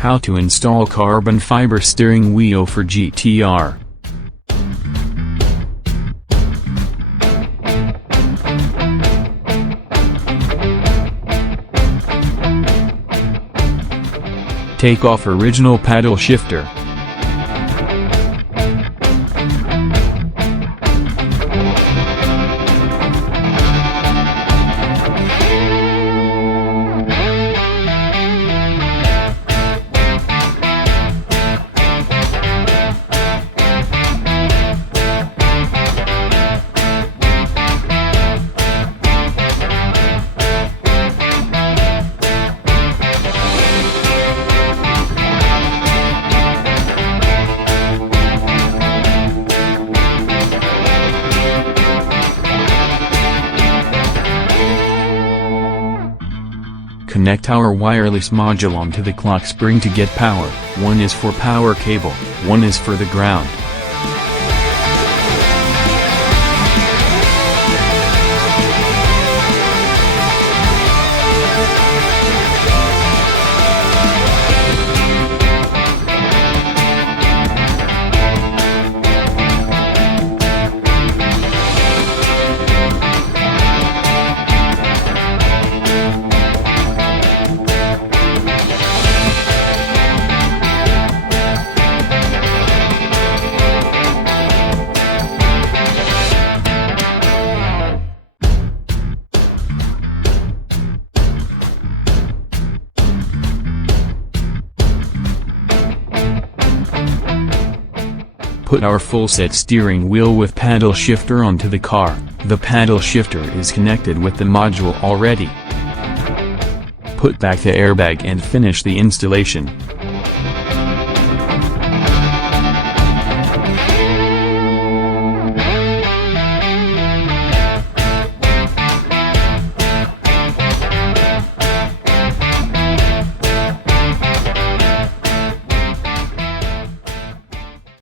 How to install carbon fiber steering wheel for GTR. Take off original paddle shifter. Connect our wireless module onto the clock spring to get power. One is for power cable, one is for the ground. Put our full-set steering wheel with paddle shifter onto the car. The paddle shifter is connected with the module already. Put back the airbag and finish the installation.